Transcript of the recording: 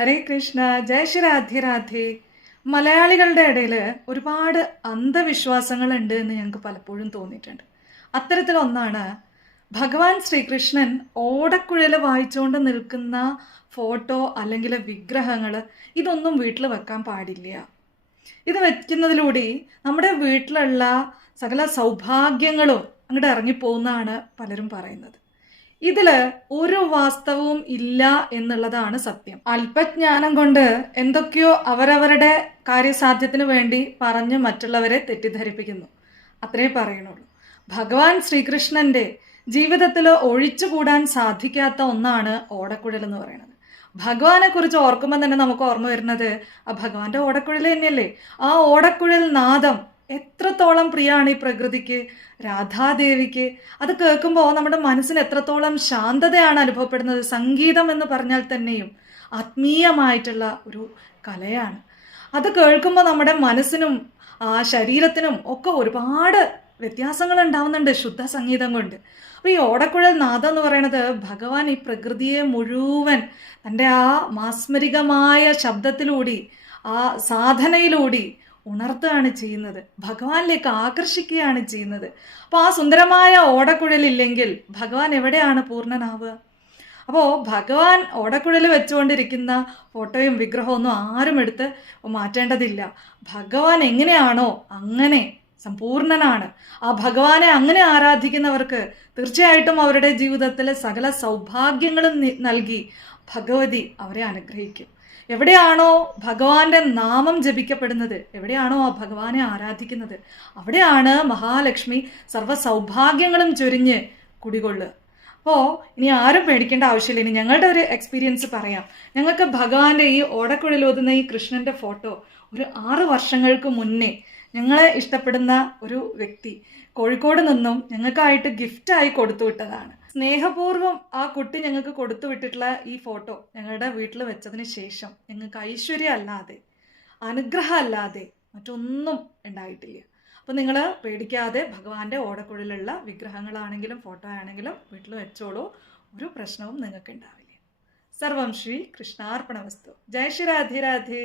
ഹരേ കൃഷ്ണ ജയ ശ്രീ രാധേ രാധേ. മലയാളികളുടെ ഇടയിൽ ഒരുപാട് അന്ധവിശ്വാസങ്ങളുണ്ട് എന്ന് ഞങ്ങൾക്ക് പലപ്പോഴും തോന്നിയിട്ടുണ്ട്. അത്തരത്തിലൊന്നാണ് ഭഗവാൻ ശ്രീകൃഷ്ണൻ ഓടക്കുഴൽ വായിച്ചുകൊണ്ട് നിൽക്കുന്ന ഫോട്ടോ അല്ലെങ്കിൽ വിഗ്രഹങ്ങൾ ഇതൊന്നും വീട്ടിൽ വെക്കാൻ പാടില്ല. ഇത് വെക്കുന്നതിലൂടെ നമ്മുടെ വീട്ടിലുള്ള സകല സൗഭാഗ്യങ്ങളും അങ്ങോട്ട് ഇറങ്ങിപ്പോകുന്നതാണ് പലരും പറയുന്നത്. ഇതിൽ ഒരു വാസ്തവവും ഇല്ല എന്നുള്ളതാണ് സത്യം. അല്പജ്ഞാനം കൊണ്ട് എന്തൊക്കെയോ അവരവരുടെ കാര്യസാധ്യത്തിന് വേണ്ടി പറഞ്ഞ് മറ്റുള്ളവരെ തെറ്റിദ്ധരിപ്പിക്കുന്നു. അത്രേ പറയണുള്ളൂ ഭഗവാൻ ശ്രീകൃഷ്ണന്റെ ജീവിതത്തിൽ ഒഴിച്ചുകൂടാൻ സാധിക്കാത്ത ഒന്നാണ് ഓടക്കുഴൽ എന്ന് പറയുന്നത്. ഭഗവാനെ കുറിച്ച് ഓർക്കുമ്പോൾ തന്നെ നമുക്ക് ഓർമ്മ വരുന്നത് ആ ഭഗവാന്റെ ഓടക്കുഴൽ തന്നെയല്ലേ? ആ ഓടക്കുഴൽ നാദം എത്രത്തോളം പ്രിയാണ് ഈ പ്രകൃതിക്ക് രാധാദേവിക്ക്? അത് കേൾക്കുമ്പോൾ നമ്മുടെ മനസ്സിന് എത്രത്തോളം ശാന്തതയാണ് അനുഭവപ്പെടുന്നത്. സംഗീതം എന്ന് പറഞ്ഞാൽ തന്നെയും ആത്മീയമായിട്ടുള്ള ഒരു കലയാണ്. അത് കേൾക്കുമ്പോൾ നമ്മുടെ മനസ്സിനും ആ ശരീരത്തിനും ഒക്കെ ഒരുപാട് വ്യത്യാസങ്ങൾ ഉണ്ടാവുന്നുണ്ട് ശുദ്ധ സംഗീതം കൊണ്ട്. അപ്പോൾ ഈ ഓടക്കുഴൽ നാദം എന്ന് പറയുന്നത് ഭഗവാൻ ഈ പ്രകൃതിയെ മുഴുവൻ തന്റെ ആ മാസ്മരികമായ ശബ്ദത്തിലൂടി ആ സാധനയിലൂടെ ഉണർത്തുകയാണ് ചെയ്യുന്നത്. ഭഗവാനിലേക്ക് ആകർഷിക്കുകയാണ് ചെയ്യുന്നത്. അപ്പോൾ ആ സുന്ദരമായ ഓടക്കുഴലില്ലെങ്കിൽ ഭഗവാൻ എവിടെയാണ് പൂർണനാവുക? അപ്പോൾ ഭഗവാൻ ഓടക്കുഴൽ വെച്ചുകൊണ്ടിരിക്കുന്ന ഫോട്ടോയും വിഗ്രഹവും ഒന്നും ആരും എടുത്ത് മാറ്റേണ്ടതില്ല. ഭഗവാൻ എങ്ങനെയാണോ അങ്ങനെ സമ്പൂർണനാണ് ആ ഭഗവാനെ അങ്ങനെ ആരാധിക്കുന്നവർക്ക് തീർച്ചയായിട്ടും അവരുടെ ജീവിതത്തിലെ സകല സൗഭാഗ്യങ്ങളും നൽകി ഭഗവതി അവരെ അനുഗ്രഹിക്കും. എവിടെയാണോ ഭഗവാന്റെ നാമം ജപിക്കപ്പെടുന്നത്? എവിടെയാണോ ആ ഭഗവാനെ ആരാധിക്കുന്നത്? അവിടെയാണ് മഹാലക്ഷ്മി സർവ സൗഭാഗ്യങ്ങളും ചൊരിഞ്ഞ് കുടികൊള്ളുക. അപ്പോൾ ഇനി ആരും പേടിക്കേണ്ട ആവശ്യമില്ല. ഇനി ഞങ്ങളുടെ ഒരു എക്സ്പീരിയൻസ് പറയാം. ഞങ്ങൾക്ക് ഭഗവാന്റെ ഈ ഓടക്കുഴൽ ഓതുന്ന ഈ കൃഷ്ണന്റെ ഫോട്ടോ ഒരു ആറ് വർഷങ്ങൾക്ക് മുന്നേ ഞങ്ങളെ ഇഷ്ടപ്പെടുന്ന ഒരു വ്യക്തി കോഴിക്കോട് നിന്നും ഞങ്ങൾക്കായിട്ട് ഗിഫ്റ്റായി കൊടുത്തു വിട്ടതാണ്. സ്നേഹപൂർവം ആ കുട്ടി ഞങ്ങൾക്ക് കൊടുത്തു വിട്ടിട്ടുള്ള ഈ ഫോട്ടോ ഞങ്ങളുടെ വീട്ടിൽ വെച്ചതിന് ശേഷം ഞങ്ങൾക്ക് ഐശ്വര്യം അല്ലാതെ അനുഗ്രഹം അല്ലാതെ മറ്റൊന്നും ഉണ്ടായിട്ടില്ല. അപ്പോൾ നിങ്ങൾ പേടിക്കാതെ ഭഗവാന്റെ ഓടക്കുഴലുള്ള വിഗ്രഹങ്ങളാണെങ്കിലും ഫോട്ടോ ആണെങ്കിലും വീട്ടിൽ വെച്ചോളൂ. ഒരു പ്രശ്നവും നിങ്ങൾക്ക് ഉണ്ടാവില്ല സർവം ശ്രീ കൃഷ്ണാർപ്പണ വസ്തു. ജയ ശ്രീ രാധേ രാധേ.